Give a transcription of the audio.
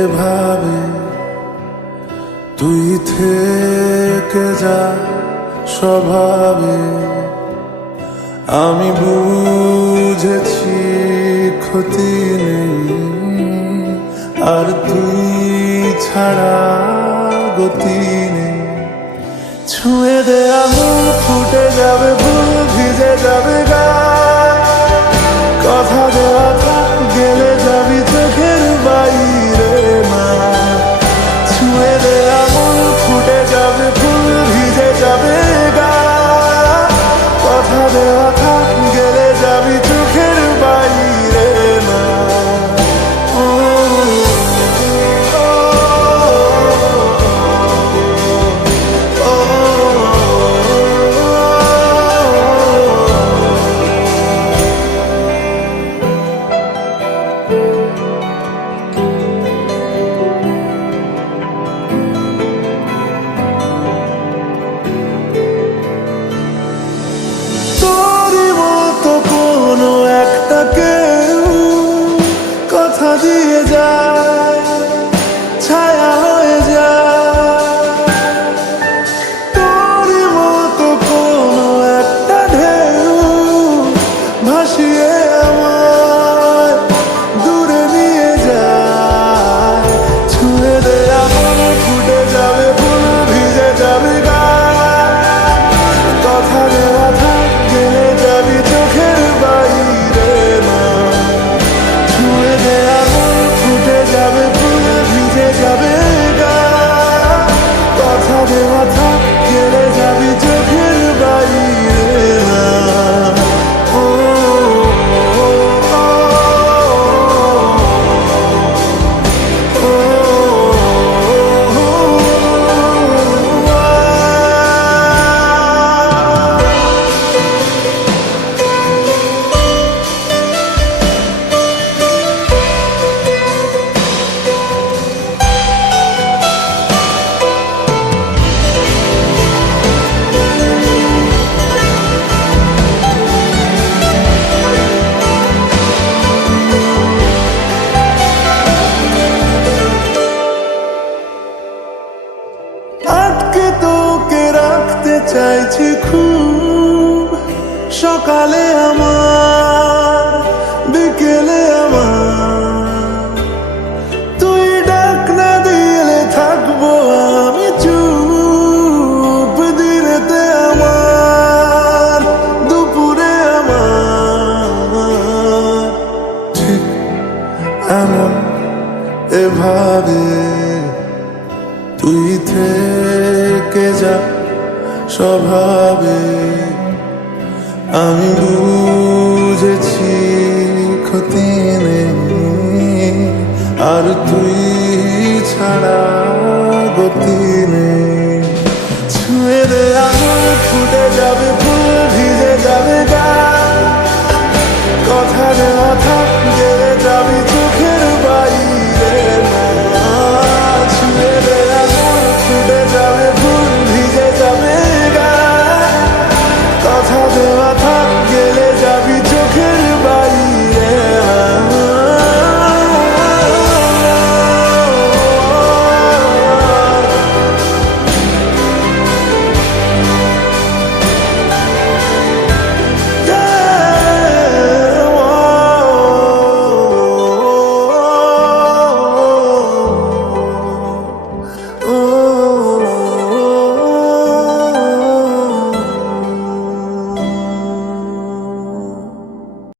এভাবে তুই থেকে যা স্বভাবে। আমি বুঝেছি ক্ষতি নেই, আর তুই ছাড়া গতি নেই। ছুঁয়ে দে আঙুল ফুটে যাবে, ফুল ভিজে যাবে গা। কথা দেওয়া থাক, গেলে যাবি চোখের বাইরে না। ছুঁয়ে দে আঙুল ফুটে যাবে, ফুল ভিজে যাবে গা। কথা দেওয়া থাক, গেলে যাবি চোখের বাইরে না। কথা দিয়ে যায়, ছায়া হয়ে যায়। তোর মতো কোনো একটা ঢেউ ভাসিয়ে আমায় দূরে নিয়ে যায়। ছুঁয়ে দে আঙুল ফুটে যাবে, ফুল ভিজে যাবে গা। কথা দেওয়া থাক, গেলে যাবি চোখের বাইরে না। ছুঁয়ে দে আঙুল ফুটে যাবে, ফুল ভিজে যাবে গা। কথা দেওয়া থাক, গেলে যাবি চোখের বাইরে না। ও আটকে তোকে রাখতে চাইছি খুব। সকালে আমার, বিকেলে আমার। তুই ডাক না দিলে থাকবো আমি চুপ। দিনেতে আমার, দুপুরে আমার। ঠিক এমন এভাবে তুই থেকে যা স্বভাব।